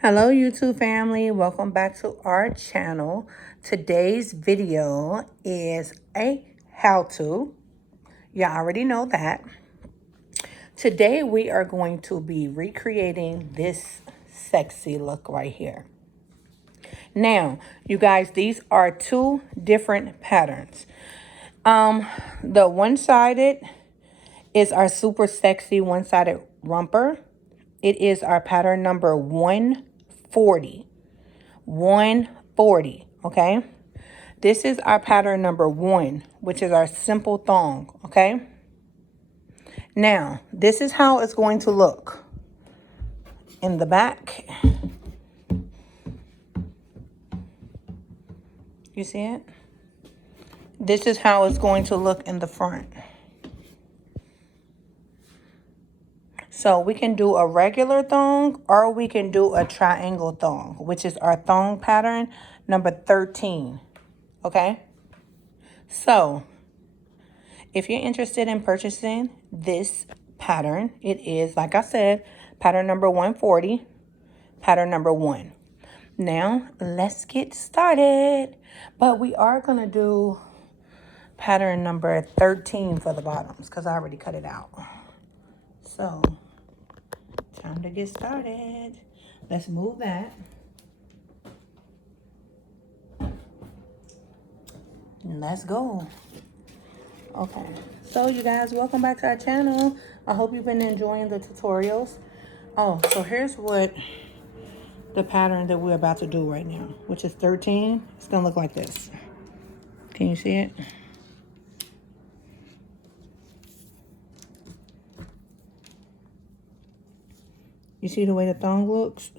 Hello YouTube family, welcome back to our channel. Today's video is a how-to. Y'all already know that. Today we are going to be recreating this sexy look right here. Now, you guys, these are two different patterns. The one-sided is our super sexy one-sided romper. It is our pattern number 140. 140, okay? This is our pattern number 1, which is our simple thong, okay? Now, this is how it's going to look in the back. You see it? This is how it's going to look in the front. So we can do a regular thong or we can do a triangle thong, which is our thong pattern number 13, okay? So if you're interested in purchasing this pattern, it is, like I said, pattern number 140, pattern number 1. Now, let's get started. But we are going to do pattern number 13 for the bottoms because I already cut it out. So, time to get started. Let's move that. And let's go. Okay, so you guys, welcome back to our channel. I hope you've been enjoying the tutorials. Oh, so here's what the pattern that we're about to do right now, which is 13. It's gonna look like this. Can you see it? You see the way the thong looks?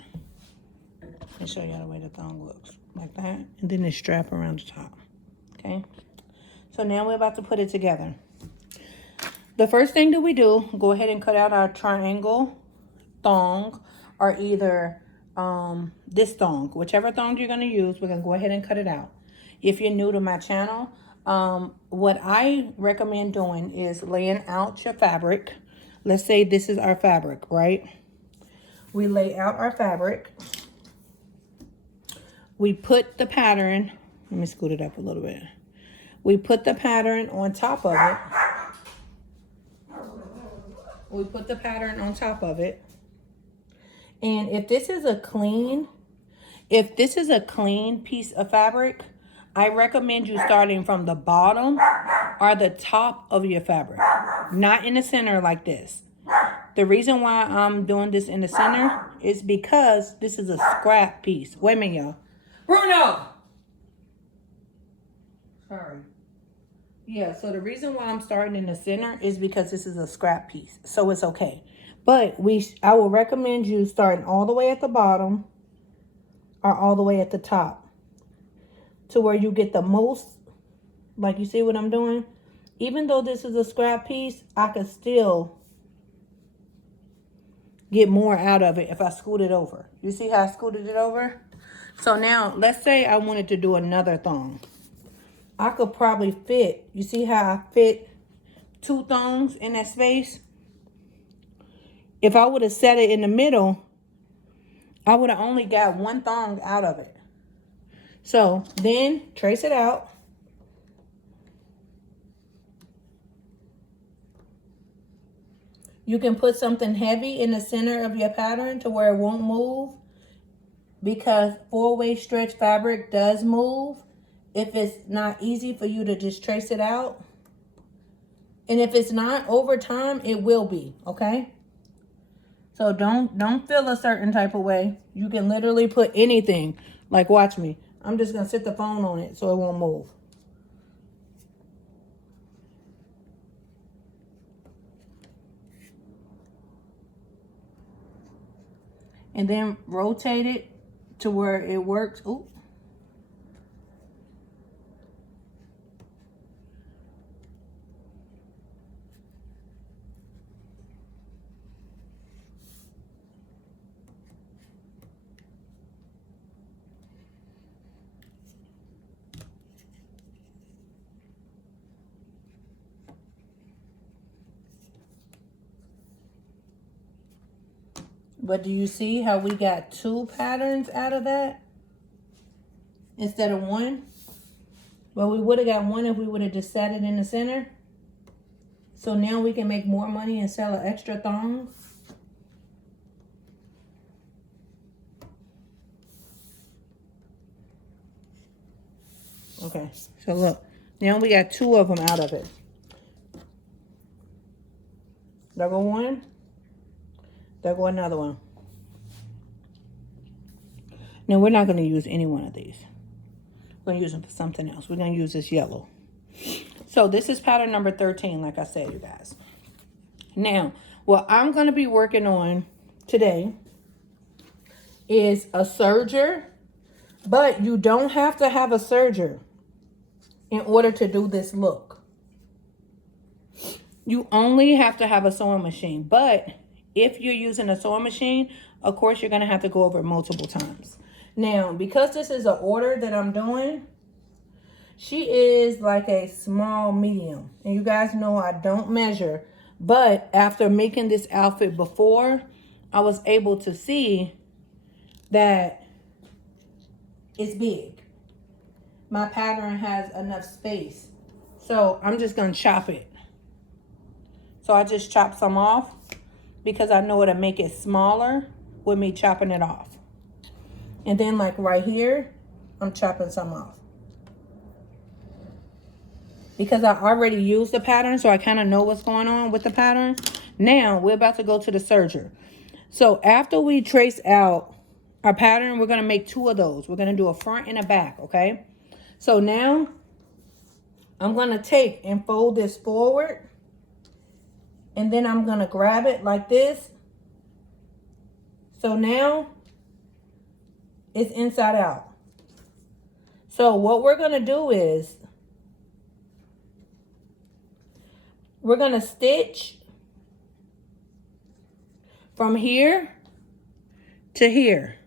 Let me show you the way the thong looks, like that, and then the strap around the top. Okay, so now we're about to put it together. The first thing that we do, go ahead and cut out our triangle thong, or either this thong, whichever thong you're going to use. We're going to go ahead and cut it out. If you're new to my channel, what I recommend doing is laying out your fabric. Let's say this is our fabric, right? We lay out our fabric. We put the pattern, let me scoot it up a little bit. We put the pattern on top of it. We put the pattern on top of it. And if this is a clean piece of fabric, I recommend you starting from the bottom or the top of your fabric, not in the center like this. The reason why I'm doing this in the center is because this is a scrap piece. Wait a minute, y'all. Bruno! Sorry. Yeah, so the reason why I'm starting in the center is because this is a scrap piece. So it's okay. But I will recommend you starting all the way at the bottom or all the way at the top to where you get the most, like you see what I'm doing? Even though this is a scrap piece, I could still get more out of it if I scoot it over. You see how I scooted it over? So now, let's say I wanted to do another thong. I could probably fit, you see how I fit 2 thongs in that space? If I would have set it in the middle, I would have only got 1 thong out of it. So then trace it out. You can put something heavy in the center of your pattern to where it won't move, because 4-way stretch fabric does move if it's not easy for you to just trace it out. And if it's not, over time, it will be, okay? So don't feel a certain type of way. You can literally put anything. Like, watch me. I'm just going to sit the phone on it so it won't move. And then rotate it to where it works. Ooh. But do you see how we got 2 patterns out of that instead of 1? Well, we would have got 1 if we would have just set it in the center. So now we can make more money and sell an extra thong. Okay, so look, now we got 2 of them out of it. There go 1. There go another one. Now we're not going to use any one of these. We're going to use them for something else. We're going to use this yellow. So this is pattern number 13, like I said, you guys. Now, what I'm going to be working on today is a serger, but you don't have to have a serger in order to do this look. You only have to have a sewing machine, but if you're using a sewing machine, of course, you're going to have to go over it multiple times. Now, because this is an order that I'm doing, she is like a small medium. And you guys know I don't measure, but after making this outfit before, I was able to see that it's big. My pattern has enough space. So I'm just going to chop it. So I just chop some off because I know it'll make it smaller with me chopping it off. And then like right here, I'm chopping some off. Because I already used the pattern, so I kind of know what's going on with the pattern. Now, we're about to go to the serger. So after we trace out our pattern, we're going to make 2 of those. We're going to do a front and a back, okay? So now, I'm going to take and fold this forward. And then I'm going to grab it like this. So now, it's inside out. So what we're going to do is, we're going to stitch from here to here.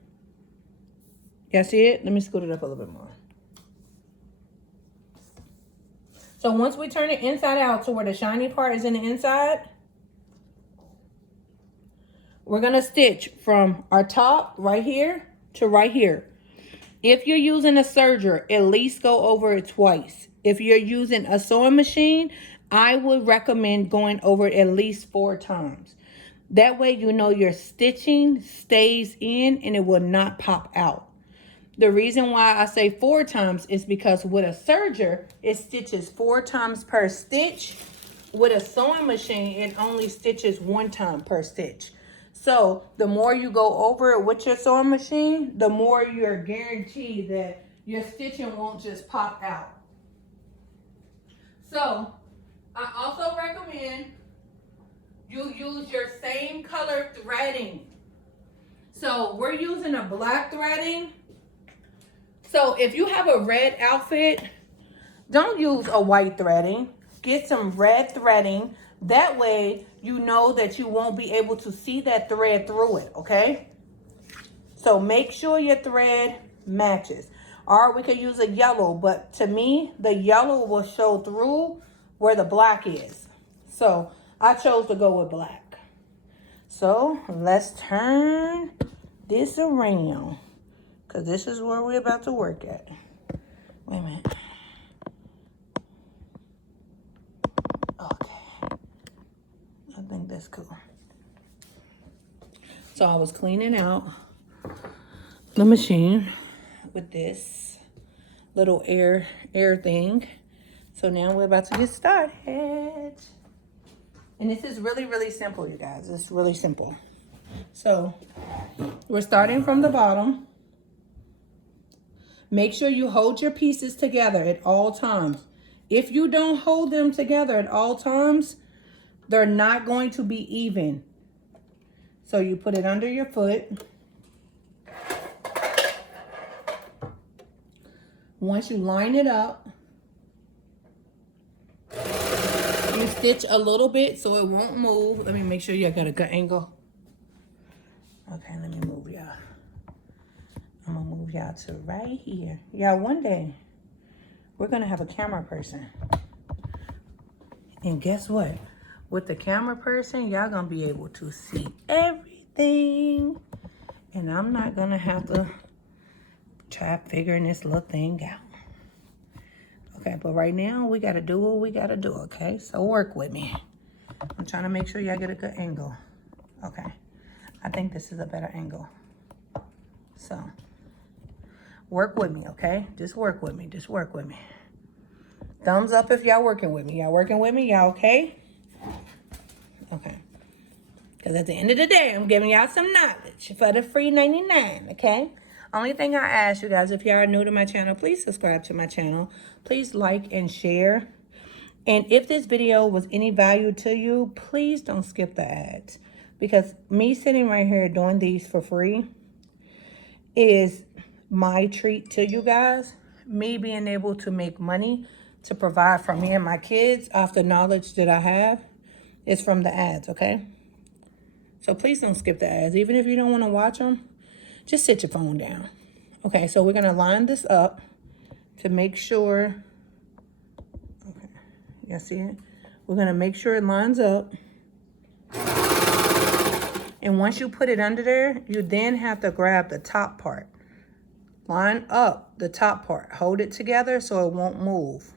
Y'all see it? Let me scoot it up a little bit more. So once we turn it inside out to where the shiny part is in the inside, we're going to stitch from our top right here to right here. If you're using a serger, at least go over it twice. If you're using a sewing machine, I would recommend going over it at least 4 times. That way you know your stitching stays in and it will not pop out. The reason why I say 4 times is because with a serger, it stitches 4 times per stitch. With a sewing machine, it only stitches 1 time per stitch. So the more you go over it with your sewing machine, the more you're guaranteed that your stitching won't just pop out. So I also recommend you use your same color threading. So we're using a black threading. So if you have a red outfit, don't use a white threading. Get some red threading. That way you know that you won't be able to see that thread through it, okay? So make sure your thread matches. Or we could use a yellow, but to me, the yellow will show through where the black is. So I chose to go with black. So let's turn this around, because this is where we're about to work at. Wait a minute. Okay. I think that's cool. So I was cleaning out the machine with this little air thing. So now we're about to get started. And this is really, really simple, you guys. It's really simple. So we're starting from the bottom. Make sure you hold your pieces together at all times. If you don't hold them together at all times, they're not going to be even. So you put it under your foot. Once you line it up, you stitch a little bit so it won't move. Let me make sure you got a good angle. Okay, let me move y'all. I'm gonna move y'all to right here. Y'all, one day, we're gonna have a camera person. And guess what? With the camera person, y'all gonna be able to see everything thing. And I'm not gonna have to try figuring this little thing out. Okay, but right now we gotta do what we gotta do, okay? So work with me. I'm trying to make sure y'all get a good angle. Okay, I think this is a better angle. So work with me, okay? Just work with me, just work with me. Thumbs up if y'all working with me. Y'all working with me? Y'all okay? Okay. Because at the end of the day, I'm giving y'all some knowledge for the free 99, okay? Only thing I ask you guys, if y'all are new to my channel, please subscribe to my channel. Please like and share. And if this video was any value to you, please don't skip the ads. Because me sitting right here doing these for free is my treat to you guys. Me being able to make money to provide for me and my kids off the knowledge that I have is from the ads, okay? So please don't skip the ads. Even if you don't want to watch them, just sit your phone down. Okay, so we're going to line this up to make sure. Okay, y'all see it? We're going to make sure it lines up. And once you put it under there, you then have to grab the top part. Line up the top part. Hold it together so it won't move.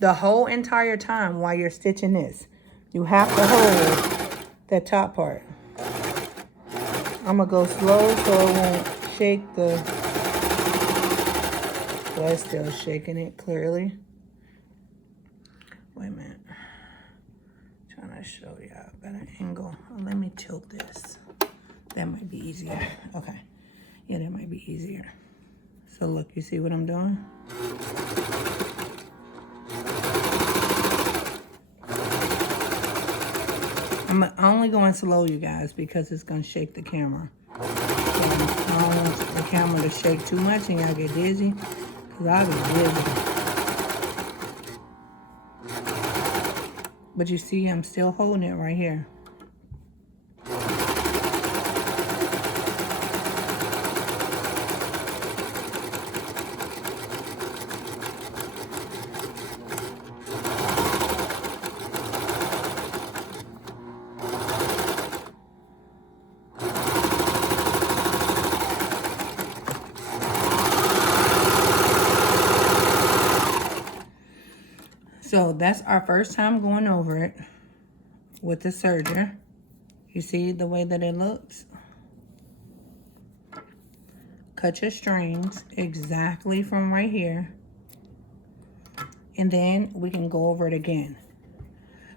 The whole entire time while you're stitching this, you have to hold that top part. I'm going to go slow so it won't shake the... Well, it's still shaking it clearly. Wait a minute. Trying to show you a better angle. Oh, let me tilt this. That might be easier. Okay. Yeah, that might be easier. So look, you see what I'm doing? I'm only going slow, you guys, because it's going to shake the camera. So I don't want the camera to shake too much and y'all get dizzy, because I'll be dizzy. But you see, I'm still holding it right here. So that's our first time going over it with the serger. You see the way that it looks? Cut your strings exactly from right here. And then we can go over it again.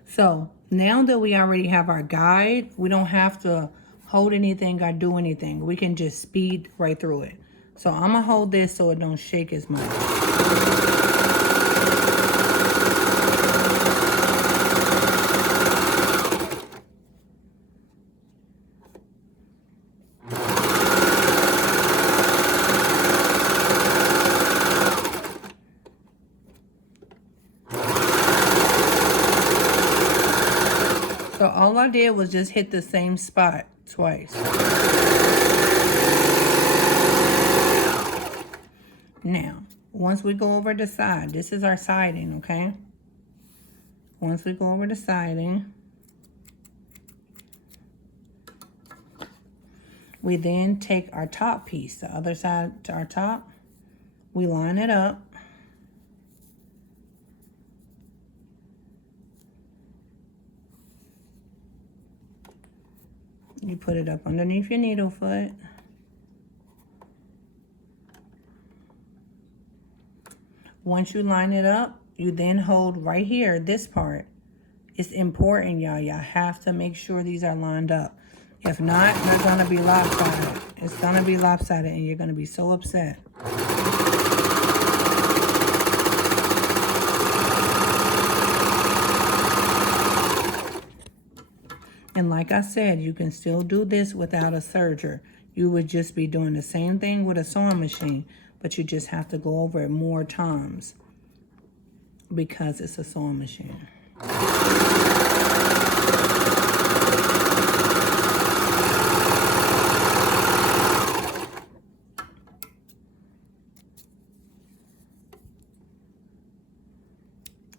So now that we already have our guide, we don't have to hold anything or do anything. We can just speed right through it. So I'm gonna hold this so it don't shake as much. So all I did was just hit the same spot twice. Now, once we go over the side, this is our siding, okay? Once we go over the siding, we then take our top piece, the other side to our top, we line it up. You put it up underneath your needle foot. Once you line it up, you then hold right here, this part. It's important, y'all. Y'all have to make sure these are lined up. If not, they're gonna be lopsided. It's gonna be lopsided and you're gonna be so upset. And like I said, you can still do this without a serger. You would just be doing the same thing with a sewing machine, but you just have to go over it more times because it's a sewing machine.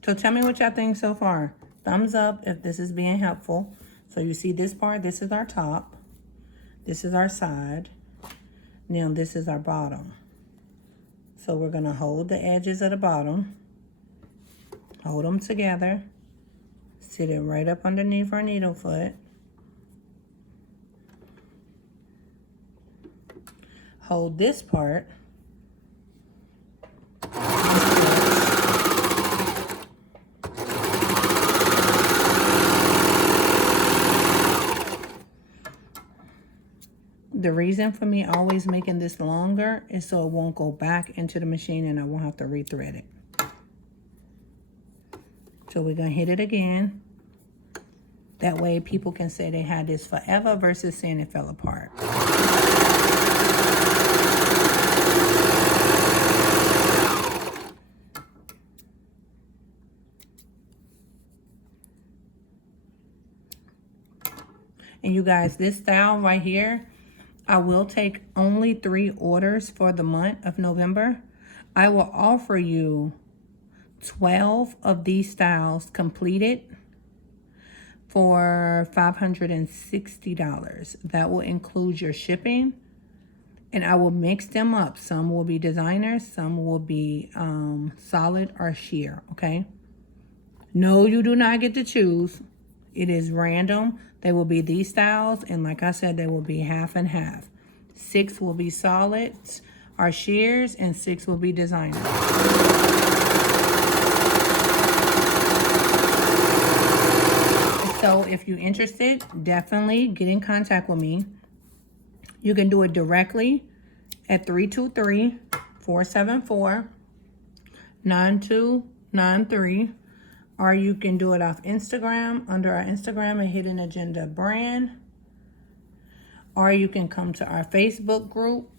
So tell me what y'all think so far. Thumbs up if this is being helpful. So you see this part, this is our top. This is our side. Now this is our bottom. So we're gonna hold the edges of the bottom, hold them together, sit it right up underneath our needle foot. Hold this part. The reason for me always making this longer is so it won't go back into the machine and I won't have to rethread it. So we're gonna hit it again. That way people can say they had this forever versus saying it fell apart. And you guys, this style right here, I will take only 3 orders for the month of November. I will offer you 12 of these styles completed for $560. That will include your shipping, and I will mix them up. Some will be designer, some will be solid or sheer, okay? No, you do not get to choose. It is random. They will be these styles, and like I said, they will be half and half. 6 will be solids or sheers, and 6 will be designer. So if you're interested, definitely get in contact with me. You can do it directly at 323-474-9293. Or you can do it off Instagram, under our Instagram at Hidden Agenda Brand. Or you can come to our Facebook group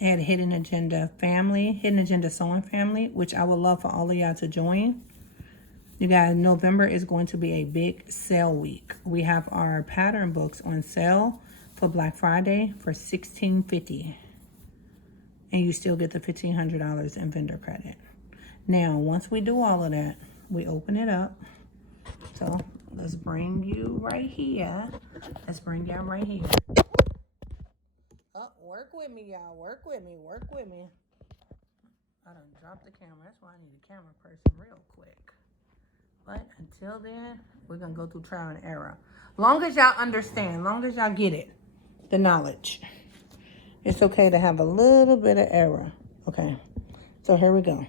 at Hidden Agenda Family, Hidden Agenda Sewing Family, which I would love for all of y'all to join. You guys, November is going to be a big sale week. We have our pattern books on sale for Black Friday for $16.50. And you still get the $1,500 in vendor credit. Now, once we do all of that, we open it up. So let's bring you right here. Let's bring y'all right here. Oh, work with me, y'all. Work with me. Work with me. I done dropped the camera. That's why I need a camera person real quick. But until then, we're going to go through trial and error. Long as y'all understand, long as y'all get it, the knowledge. It's okay to have a little bit of error. Okay. So here we go.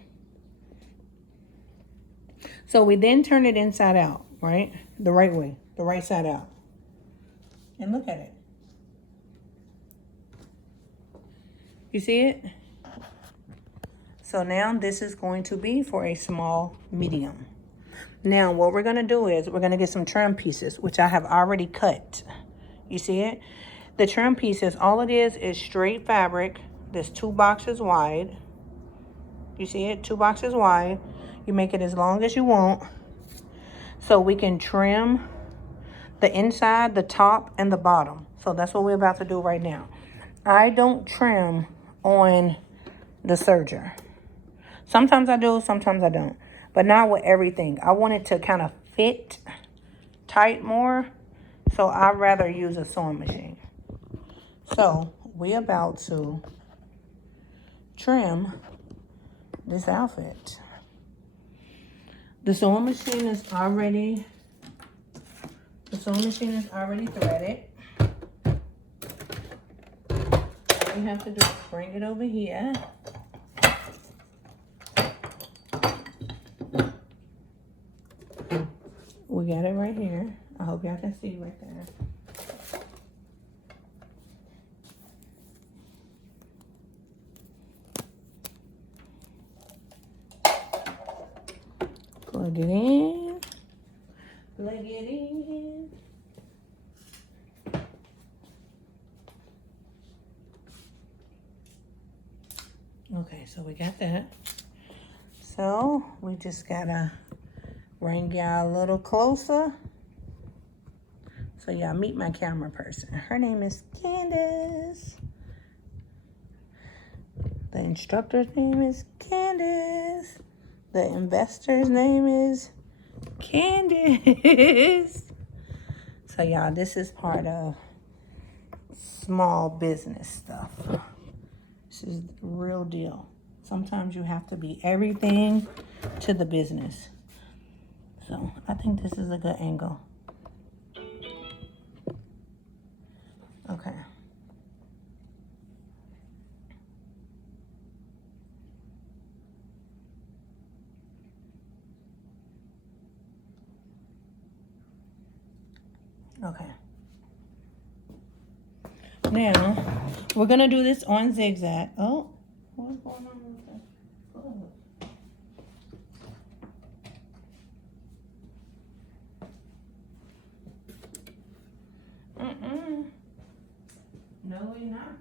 So we then turn it inside out, right? The right way, the right side out. And look at it. You see it? So now this is going to be for a small medium. Now what we're going to do is we're going to get some trim pieces, which I have already cut. You see it? The trim pieces, all it is straight fabric. There's 2 boxes wide. You see it? 2 boxes wide. You make it as long as you want. So we can trim the inside, the top, and the bottom. So that's what we're about to do right now. I don't trim on the serger. Sometimes I do, sometimes I don't. But not with everything. I want it to kind of fit tight more. So I'd rather use a sewing machine. So we're about to trim this outfit. The sewing machine is already threaded. All you have to do is bring it over here. We got it right here. I hope y'all can see right there. Plug it in. Plug it in. Okay, so we got that. So we just gotta bring y'all a little closer so y'all meet my camera person. Her name is Candace. The instructor's name is Candace. The investor's name is Candace. So y'all, this is part of small business stuff. This is the real deal. Sometimes you have to be everything to the business. So I think this is a good angle. Okay. Okay. Now, we're going to do this on zigzag. Oh, what's going on with that? Oh. No, you're not.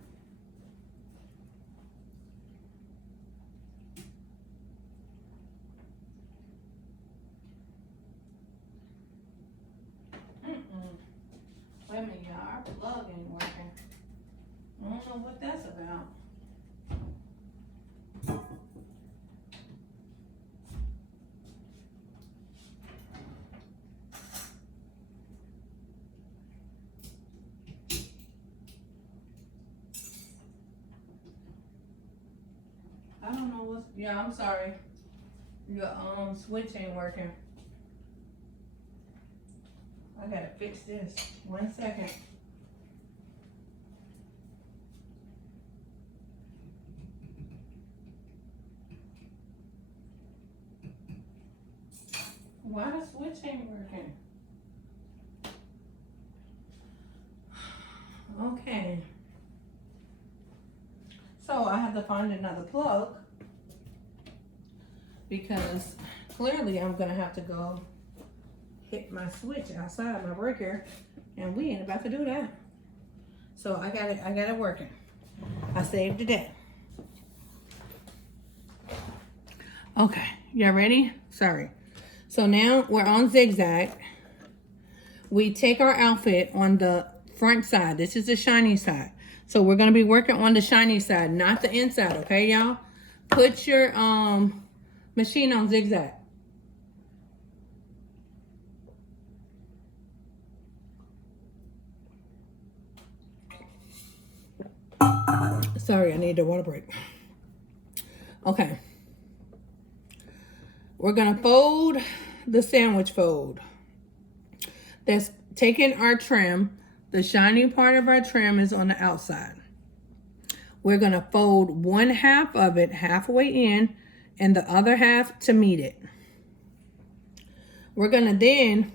Wait a minute, y'all. Our plug ain't working. I don't know what that's about. I don't know what's. Yeah, I'm sorry. Your switch ain't working. I gotta fix this. 1 second. Why the switch ain't working? Okay. So I have to find another plug because clearly I'm gonna have to go hit my switch outside my breaker, and we ain't about to do that. So I got it working. I saved the day. Okay, y'all ready? Sorry. So now we're on zigzag. We take our outfit on the front side. This is the shiny side. So we're gonna be working on the shiny side, not the inside, okay, y'all? Put your machine on zigzag. Sorry, I need a water break. Okay. We're gonna fold the sandwich fold. That's taking our trim. The shiny part of our trim is on the outside. We're gonna fold one half of it halfway in and the other half to meet it. We're gonna then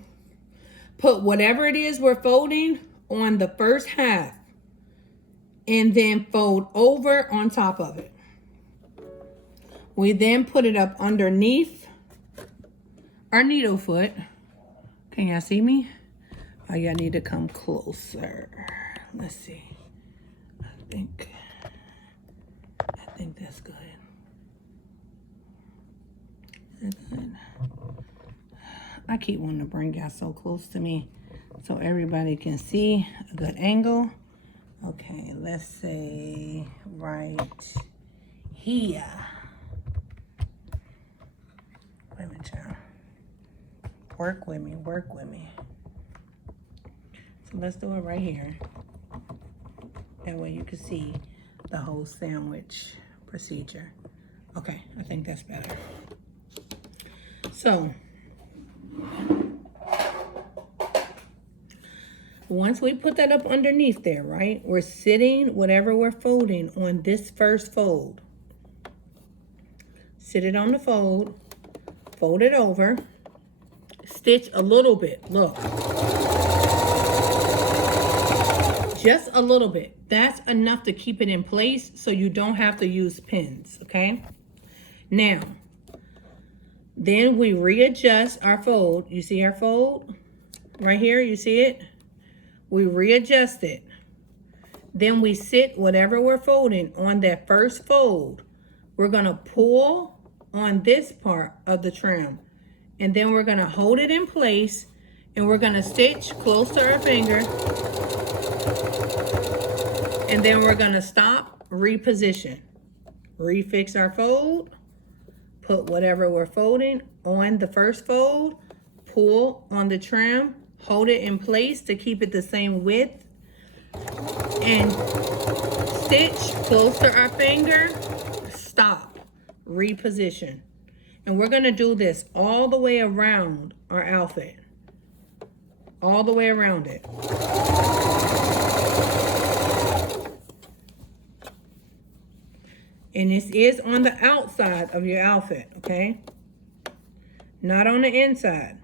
put whatever it is we're folding on the first half and then fold over on top of it. We then put it up underneath our needle foot. Can y'all see me? Oh, y'all need to come closer. Let's see. I think that's good. Is that good? I keep wanting to bring y'all so close to me so everybody can see a good angle. Okay, let's say right here. Wait a minute, y'all. Work with me, work with me. So let's do it right here. That way you can see the whole sandwich procedure. Okay, I think that's better. So, once we put that up underneath there, right? We're sitting whatever we're folding on this first fold. Sit it on the fold it over, stitch a little bit, look. Just a little bit. That's enough to keep it in place so you don't have to use pins, okay? Now, then we readjust our fold. You see our fold? Right here, you see it? We readjust it. Then we sit whatever we're folding on that first fold. We're gonna pull on this part of the trim. And then we're gonna hold it in place and we're gonna stitch close to our finger. And then we're gonna stop, reposition. Refix our fold, put whatever we're folding on the first fold, pull on the trim, hold it in place to keep it the same width, and stitch close to our finger, stop, reposition. And we're going to do this all the way around our outfit. All the way around it. And this is on the outside of your outfit, okay? Not on the inside.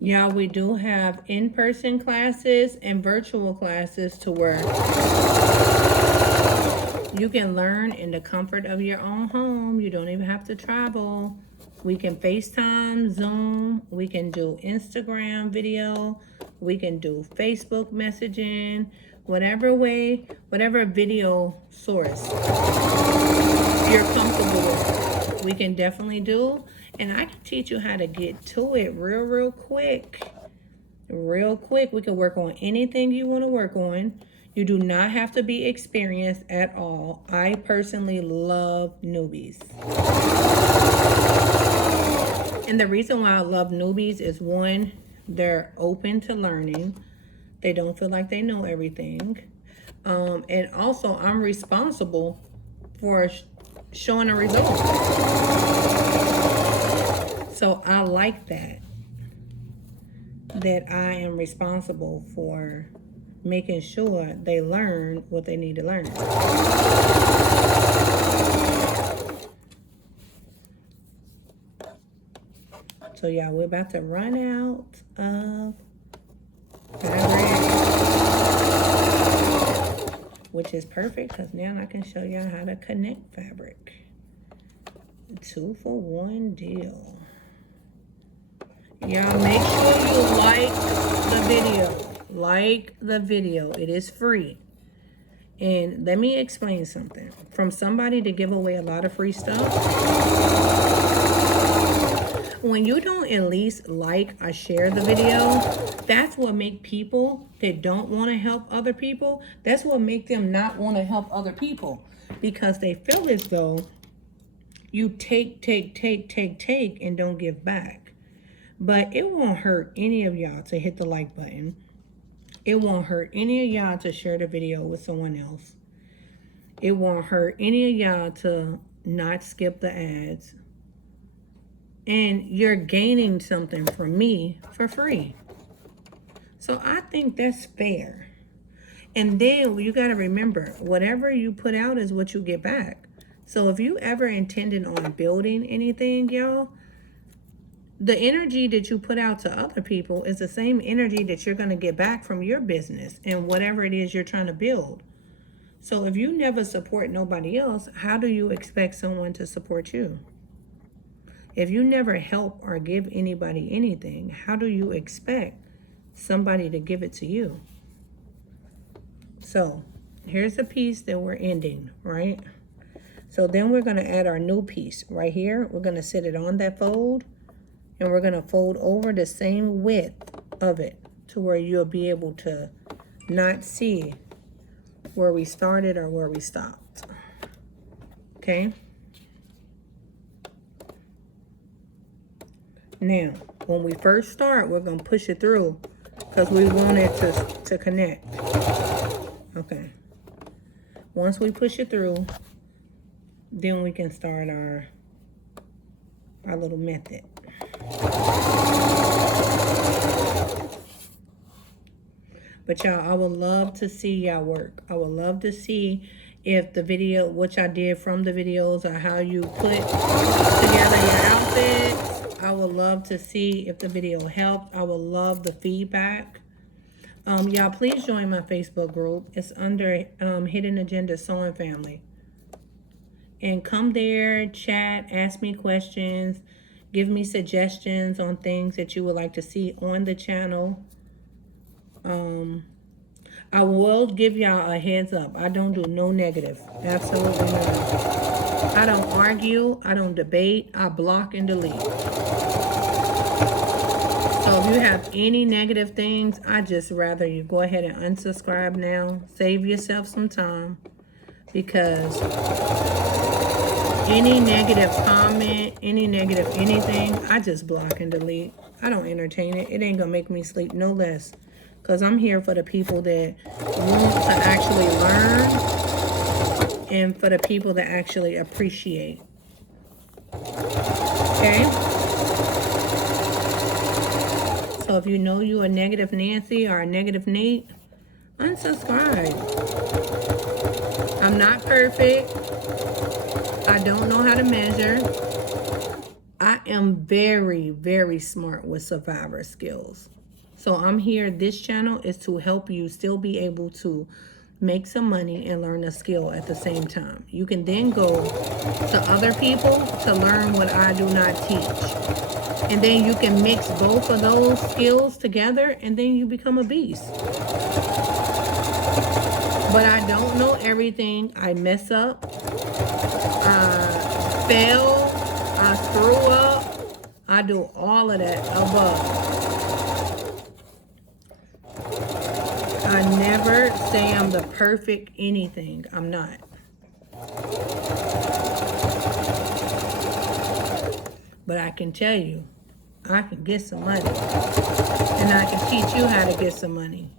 Yeah, we do have in-person classes and virtual classes to where you can learn in the comfort of your own home. You don't even have to travel. We can FaceTime, Zoom, we can do Instagram video, we can do Facebook messaging, whatever way, whatever video source you're comfortable with, we can definitely do. And I can teach you how to get to it real quick. Real quick. We can work on anything you want to work on. You do not have to be experienced at all. I personally love newbies. And the reason why I love newbies is, one, they're open to learning. They don't feel like they know everything. And also, I'm responsible for showing a result. So I like that I am responsible for making sure they learn what they need to learn. So yeah, we're about to run out of fabric, which is perfect because now I can show y'all how to connect fabric. 2-for-1 deal. Y'all make sure you like the video. Like the video. It is free. And let me explain something. From somebody to give away a lot of free stuff, when you don't at least like or share the video, that's what make people that don't want to help other people, that's what make them not want to help other people. Because they feel as though you take, and don't give back. But it won't hurt any of y'all to hit the like button. It won't hurt any of y'all to share the video with someone else. It won't hurt any of y'all to not skip the ads. And you're gaining something from me for free. So I think that's fair. And then you got to remember, whatever you put out is what you get back. So if you ever intended on building anything, y'all, the energy that you put out to other people is the same energy that you're going to get back from your business and whatever it is you're trying to build. So if you never support nobody else, how do you expect someone to support you? If you never help or give anybody anything, how do you expect somebody to give it to you? So here's the piece that we're ending, right? So then we're going to add our new piece right here. We're going to sit it on that fold. And we're going to fold over the same width of it to where you'll be able to not see where we started or where we stopped. Okay? Now, when we first start, we're going to push it through because we want it to connect. Okay. Once we push it through, then we can start our little method. But y'all, I would love to see y'all work. I would love to see if the video, what y'all did from the videos, or how you put together your outfits. I would love to see if the video helped. I would love the feedback. Y'all, please join my Facebook group. It's under Hidden Agenda Sewing Family. And come there, chat, ask me questions, give me suggestions on things that you would like to see on the channel. I will give y'all a heads up. I don't do no negative. Absolutely not. I don't argue. I don't debate. I block and delete. So if you have any negative things, I just rather you go ahead and unsubscribe now. Save yourself some time, because any negative comment, any negative anything, I just block and delete. I don't entertain it. It ain't gonna make me sleep no less, because I'm here for the people that want to actually learn and for the people that actually appreciate. Okay? So if you know you a negative Nancy or a negative Nate, unsubscribe. I'm not perfect. I don't know how to measure. I am very, very smart with survivor skills. So I'm here, this channel is to help you still be able to make some money and learn a skill at the same time. You can then go to other people to learn what I do not teach. And then you can mix both of those skills together, and then you become a beast. But I don't know everything. I mess up. I fail. I screw up. I do all of that above. I never say I'm the perfect anything. I'm not. But I can tell you, I can get some money. And I can teach you how to get some money.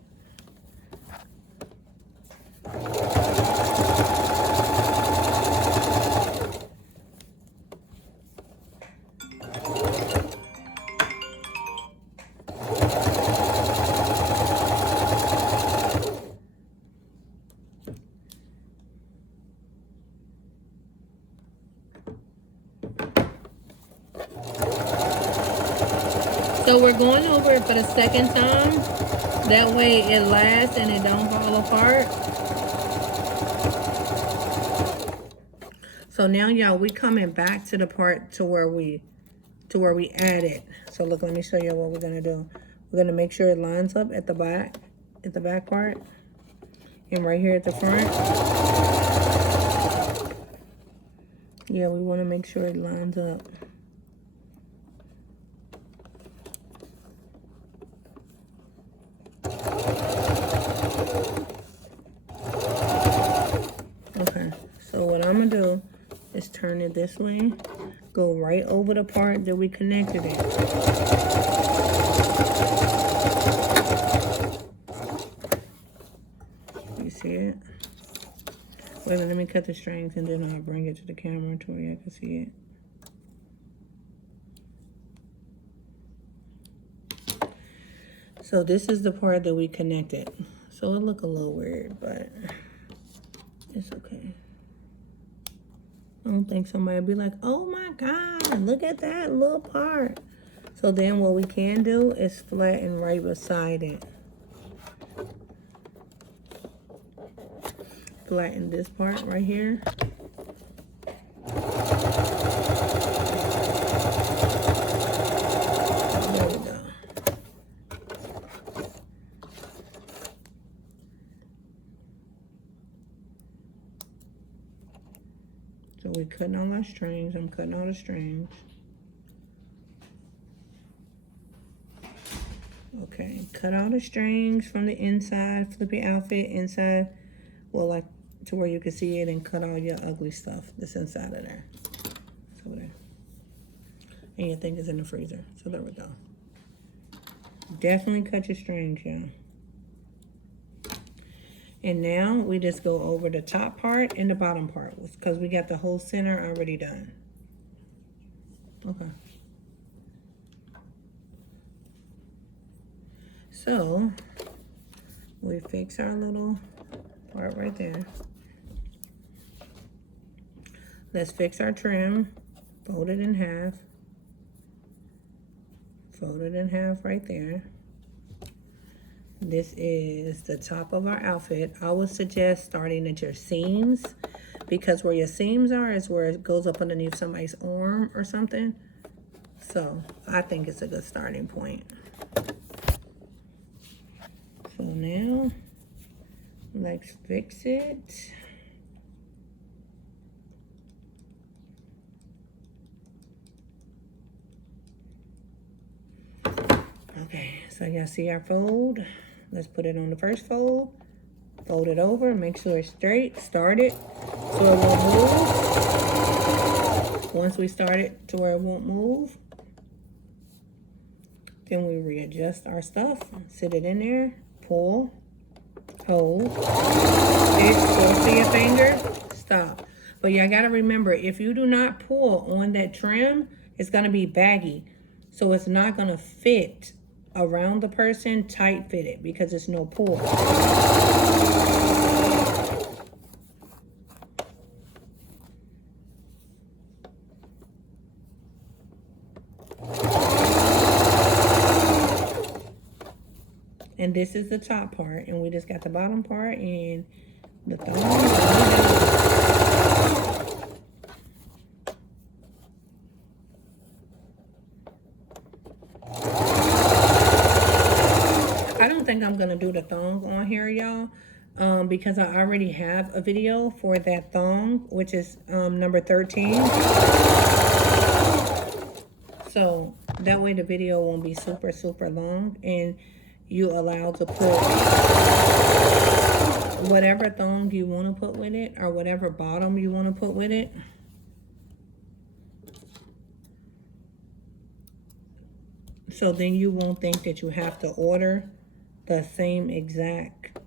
So we're going over it for the second time. That way it lasts and it don't fall apart. So now, y'all, we coming back to the part to where we added. So look, let me show you what we're gonna do. We're gonna make sure it lines up at the back part, and right here at the front. Yeah, we want to make sure it lines up. Okay, so what I'm gonna do is turn it this way, go right over the part that we connected it. You see it? Wait a minute, let me cut the strings and then I'll bring it to the camera to where you can see it. So this is the part that we connected. So it look a little weird, but it's okay. I don't think somebody will be like, oh my God, look at that little part. So then what we can do is flatten right beside it. Flatten this part right here. There we go. So we're cutting all our strings. I'm cutting all the strings. Okay, cut all the strings from the inside, flip your outfit inside, well, like to where you can see it, and cut all your ugly stuff that's inside of there. It's over there. And your thing is in the freezer. So there we go. Definitely cut your strings, y'all. And now we just go over the top part and the bottom part because we got the whole center already done. Okay. So we fix our little part right there. Let's fix our trim. Fold it in half. Fold it in half right there. This is the top of our outfit. I would suggest starting at your seams because where your seams are is where it goes up underneath somebody's arm or something. So I think it's a good starting point. So now let's fix it. Okay, so y'all see our fold. Let's put it on the first fold. Fold it over, make sure it's straight. Start it so it won't move. Once we start it to where it won't move, then we readjust our stuff. Sit it in there, pull, hold. Pull to your finger, stop. But y'all gotta remember, if you do not pull on that trim, it's gonna be baggy. So it's not gonna fit around the person tight fitted because it's no pull. And this is the top part, and we just got the bottom part and the thong. I don't think I'm gonna do the thong on here, y'all, because I already have a video for that thong, which is number 13. So that way the video won't be super, super long, and you allowed to put whatever thong you want to put with it or whatever bottom you want to put with it. So then you won't think that you have to order the same exact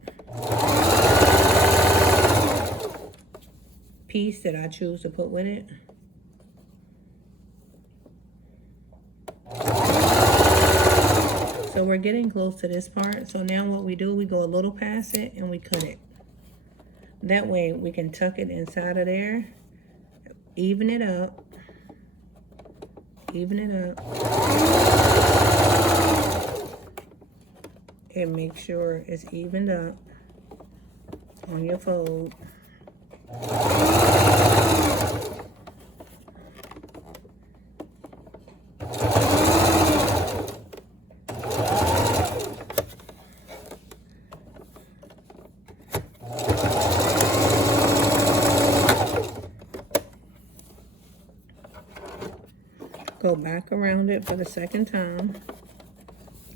piece that I choose to put with it. So we're getting close to this part. So now what we do, we go a little past it and we cut it. That way we can tuck it inside of there, even it up, and make sure it's evened up on your fold. Go back around it for the second time.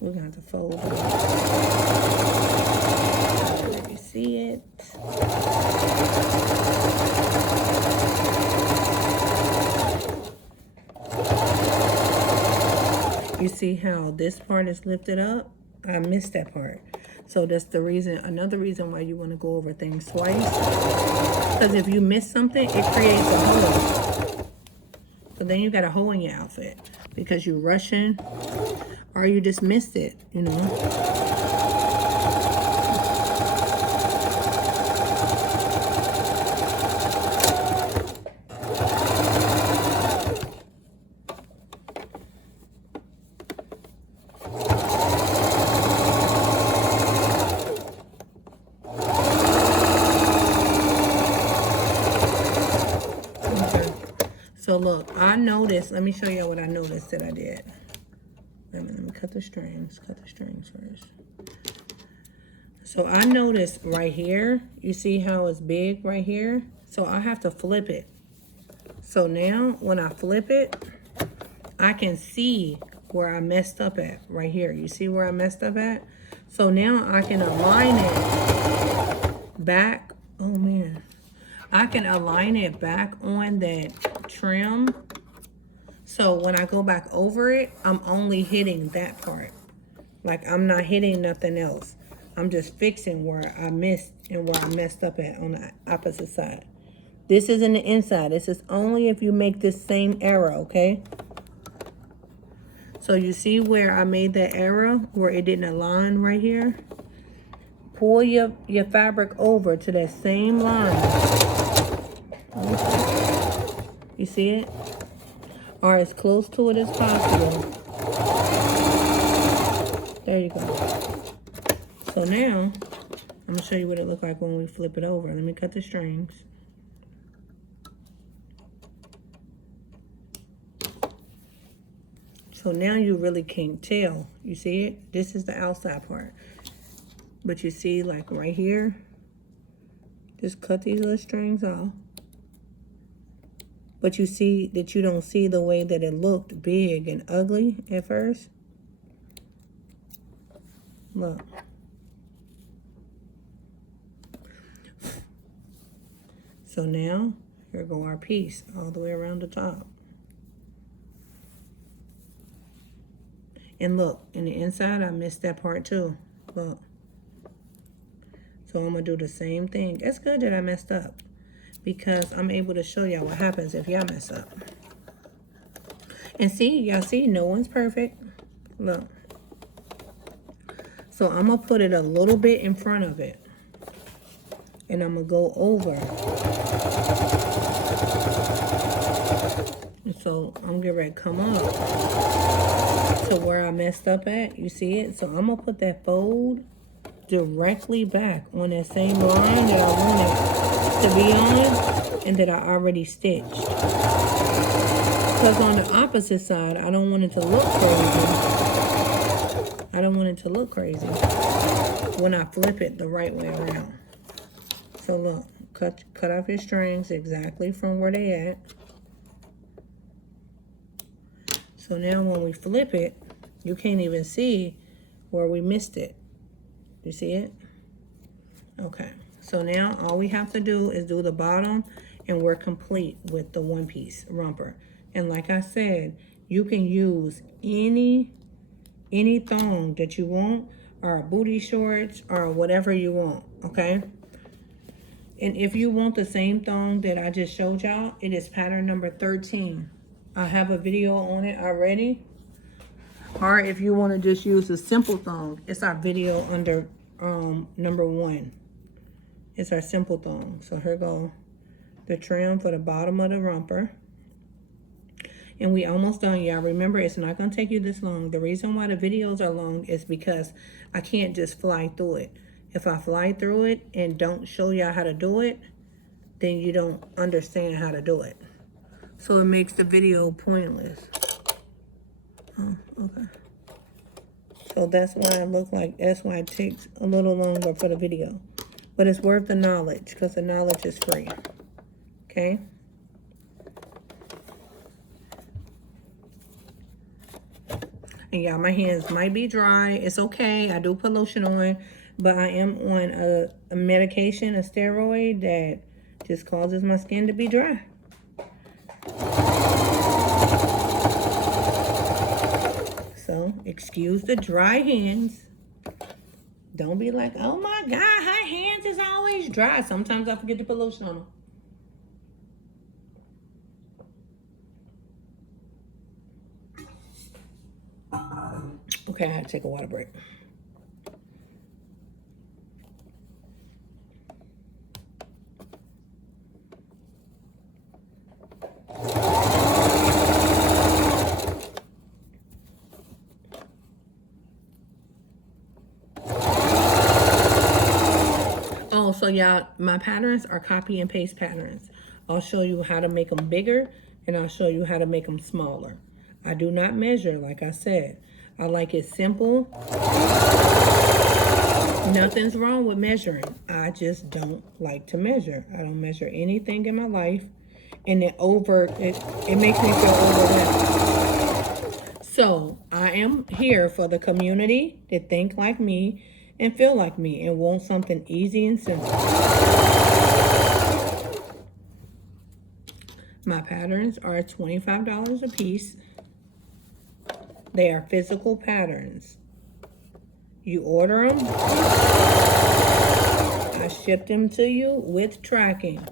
We're going to have to fold it. Let me see it. You see how this part is lifted up? I missed that part. So that's the reason, another reason why you want to go over things twice. Because if you miss something, it creates a hole. So then you got a hole in your outfit because you're rushing or you just missed it, you know. So look, I noticed, let me show you what I noticed that I did. Wait a minute, let me cut the strings first. So I noticed right here, you see how it's big right here? So I have to flip it. So now when I flip it, I can see where I messed up at right here. You see where I messed up at? So now I can align it back. Oh man. I can align it back on that trim. So when I go back over it, I'm only hitting that part Like, I'm not hitting nothing else. I'm just fixing where I missed and where I messed up at on the opposite side. This is in the inside. This is only if you make this same error, okay? So you see where I made that error, where it didn't align right here? Pull your fabric over to that same line. You see it? Or as close to it as possible. There you go. So now, I'm going to show you what it looks like when we flip it over. Let me cut the strings. So now you really can't tell. You see it? This is the outside part. But you see, like right here, just cut these little strings off. But you see that you don't see the way that it looked big and ugly at first. Look. So now, here go our piece all the way around the top. And look, in the inside, I missed that part too. Look. So I'm going to do the same thing. It's good that I messed up, because I'm able to show y'all what happens if y'all mess up. And see, y'all see, no one's perfect. Look. So I'm going to put it a little bit in front of it. And I'm going to go over. And so I'm getting ready to come up to where I messed up at. You see it? So I'm going to put that fold directly back on that same line that I wanted to be on and that I already stitched. Because on the opposite side, I don't want it to look crazy. I don't want it to look crazy when I flip it the right way around. So look, cut off your strings exactly from where they at. So now when we flip it, you can't even see where we missed it. You see it? Okay. So now all we have to do is do the bottom and we're complete with the one piece romper. And like I said, you can use any thong that you want, or booty shorts, or whatever you want, okay? And if you want the same thong that I just showed y'all, it is pattern number 13. I have a video on it already. Or if you want to just use a simple thong, it's our video under number 1. It's our simple thong. So here go the trim for the bottom of the romper. And we almost done, y'all. Remember, it's not going to take you this long. The reason why the videos are long is because I can't just fly through it. If I fly through it and don't show y'all how to do it, then you don't understand how to do it. So it makes the video pointless. Oh, okay. So that's why that's why it takes a little longer for the video. But it's worth the knowledge, because the knowledge is free. Okay? And y'all, my hands might be dry. It's okay. I do put lotion on. But I am on a medication, a steroid, that just causes my skin to be dry. So, excuse the dry hands. Don't be like, oh my God, her hands is always dry. Sometimes I forget to put lotion on them. Okay, I had to take a water break. Oh, so y'all, my patterns are copy and paste patterns. I'll show you how to make them bigger, and I'll show you how to make them smaller. I do not measure, like I said. I like it simple. Nothing's wrong with measuring. I just don't like to measure. I don't measure anything in my life. And it makes me feel overwhelmed. So I am here for the community that think like me and feel like me and want something easy and simple. My patterns are $25 a piece. They are physical patterns. You order them, I ship them to you with tracking.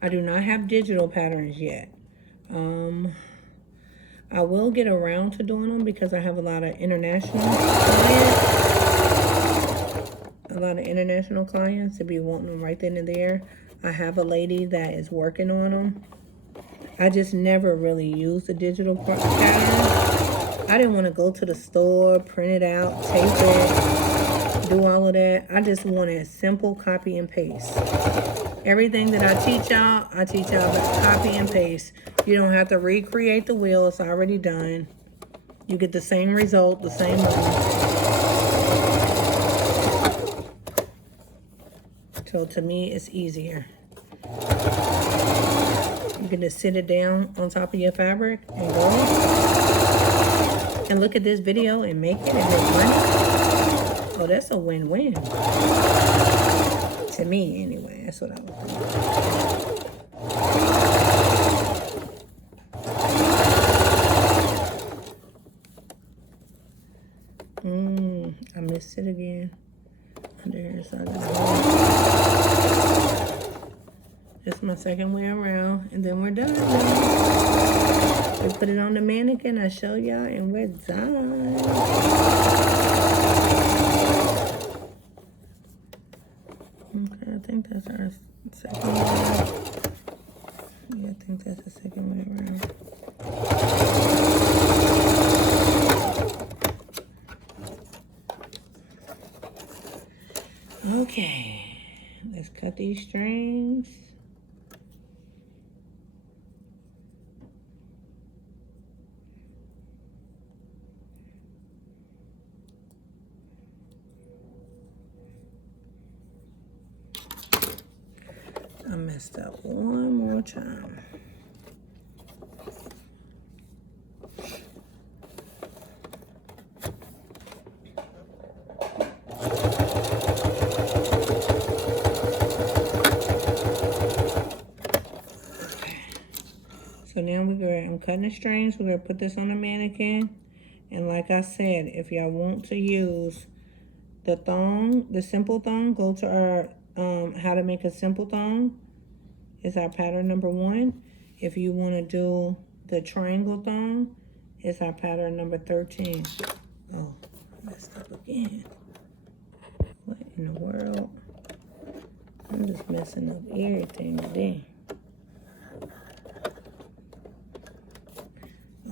I do not have digital patterns yet. I will get around to doing them because I have a lot of international clients. To be wanting them right then and there. I have a lady that is working on them. I just never really used the digital pattern. I didn't want to go to the store, print it out, tape it, do all of that. I just wanted simple copy and paste. Everything that I teach y'all by copy and paste. You don't have to recreate the wheel. It's already done. You get the same result, the same money. So to me, it's easier. You can just sit it down on top of your fabric and go. And look at this video and make it and make money. Oh, that's a win-win. To me, anyway. That's what I would think. I missed it again. Under here, so this is my second way around, and then we're done. We put it on the mannequin. I show y'all, and we're done. Okay, I think that's our second way around. Yeah, I think that's the second way around. Okay, let's cut these strings. I messed up one more time. So now I'm cutting the strings. We're gonna put this on the mannequin. And like I said, if y'all want to use the thong, the simple thong, go to our how to make a simple thong. It's our pattern number 1. If you want to do the triangle thong, it's our pattern number 13. Oh, I messed up again. What in the world? I'm just messing up everything today.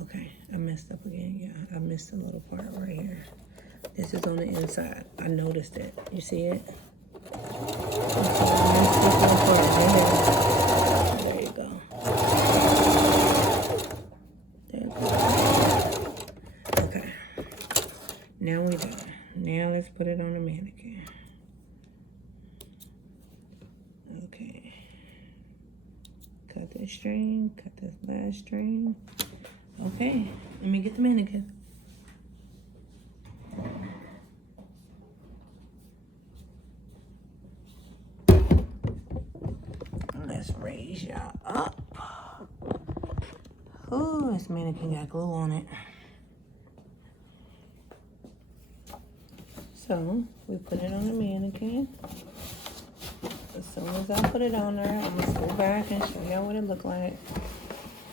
Okay, I messed up again. Yeah, I missed a little part right here. This is on the inside. I noticed it. You see it? There you go. There you go. Okay. Now we're done. Now let's put it on the mannequin. Okay. Cut this string. Cut this last string. Okay. Let me get the mannequin. Let's raise y'all up. Ooh, this mannequin got glue on it. So, we put it on the mannequin. As soon as I put it on there, I'm going to go back and show y'all what it looked like.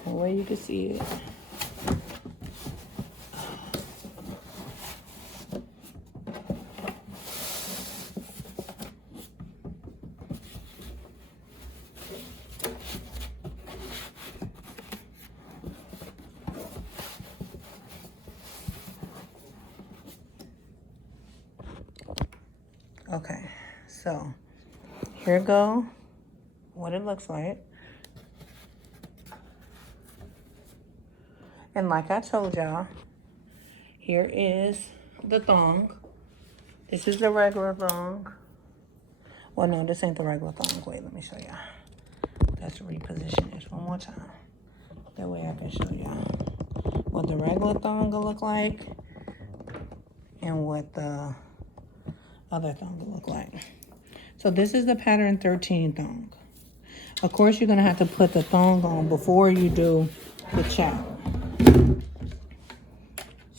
The way you can see it. Okay, so here go what it looks like. And like I told y'all, here is the thong. This is the regular thong. Well, no, this ain't the regular thong. Wait, let me show y'all. Let's reposition this one more time. That way I can show y'all what the regular thong will look like and what the other thong will look like. So this is the pattern 13 thong. Of course, you're gonna have to put the thong on before you do the chow.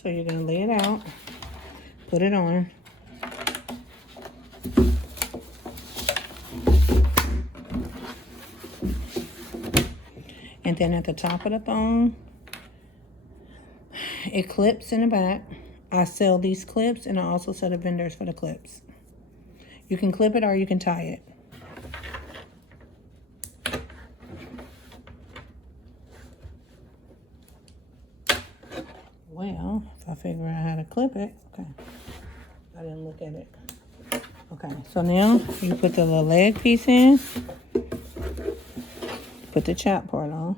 So you're going to lay it out, put it on. And then at the top of the thong, it clips in the back. I sell these clips, and I also sell the vendors for the clips. You can clip it or you can tie it. Well, if I figure out how to clip it, okay. I didn't look at it. Okay, so now you put the little leg piece in. Put the chap part on.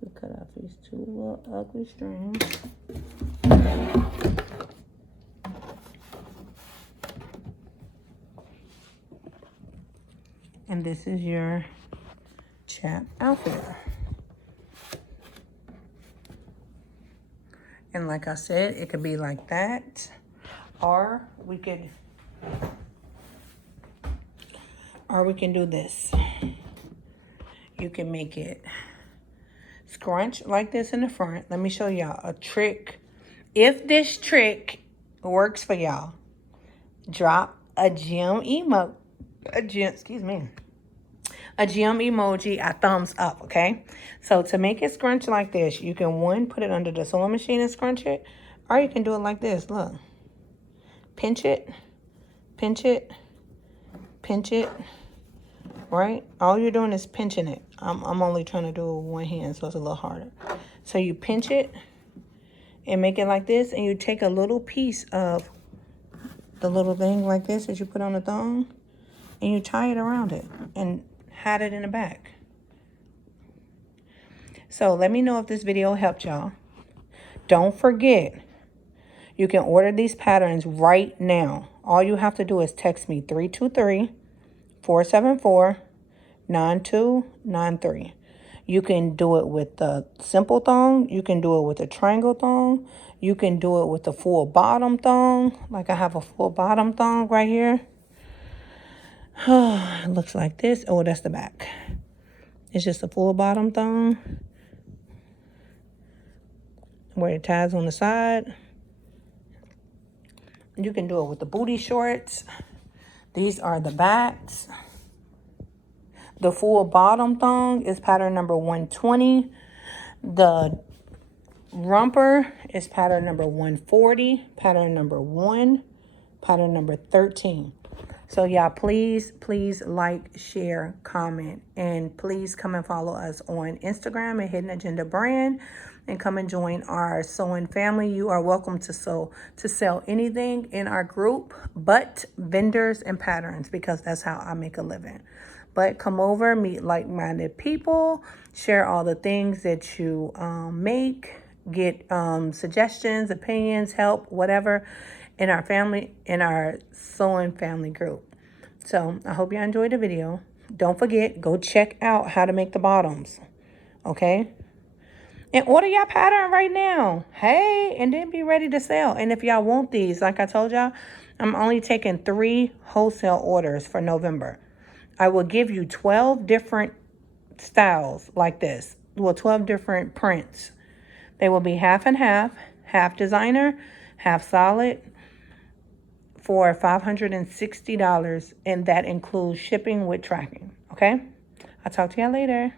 We cut out these two little ugly strands. And this is your chap outfit. And like I said, it could be like that, or we can do this. You can make it scrunch like this in the front. Let me show y'all a trick. If this trick works for y'all, drop a gem emoji, a gem emoji, a thumbs up, okay? So to make it scrunch like this, you can, one, put it under the sewing machine and scrunch it, or you can do it like this, look. Pinch it, pinch it, pinch it, right? All you're doing is pinching it. I'm only trying to do it with one hand, so it's a little harder. So you pinch it and make it like this, and you take a little piece of the little thing like this that you put on the thong, and you tie it around it and hide it in the back. So let me know if this video helped y'all. Don't forget, you can order these patterns right now. All you have to do is text me 323-474-9293. You can do it with the simple thong. You can do it with a triangle thong. You can do it with the full bottom thong. Like I have a full bottom thong right here. It looks like this. Oh, that's the back. It's just a full bottom thong where it ties on the side. You can do it with the booty shorts. These are the backs. The full bottom thong is pattern number 120. The romper is pattern number 140, pattern number 1, pattern number 13. So y'all, please like, share, comment, and please come and follow us on Instagram at Hidden Agenda Brand, and come and join our sewing family. You are welcome to sell anything in our group but vendors and patterns, because that's how I make a living. But come over, meet like-minded people, share all the things that you make, get suggestions, opinions, help, whatever, in our family, in our sewing family group. So I hope you enjoyed the video. Don't forget, go check out how to make the bottoms, okay? And order your pattern right now. Hey, and then be ready to sell. And if y'all want these, like I told y'all, I'm only taking 3 wholesale orders for November. I will give you 12 different styles like this. Well, 12 different prints. They will be half and half designer, half solid, for $560, and that includes shipping with tracking, okay? I'll talk to y'all later.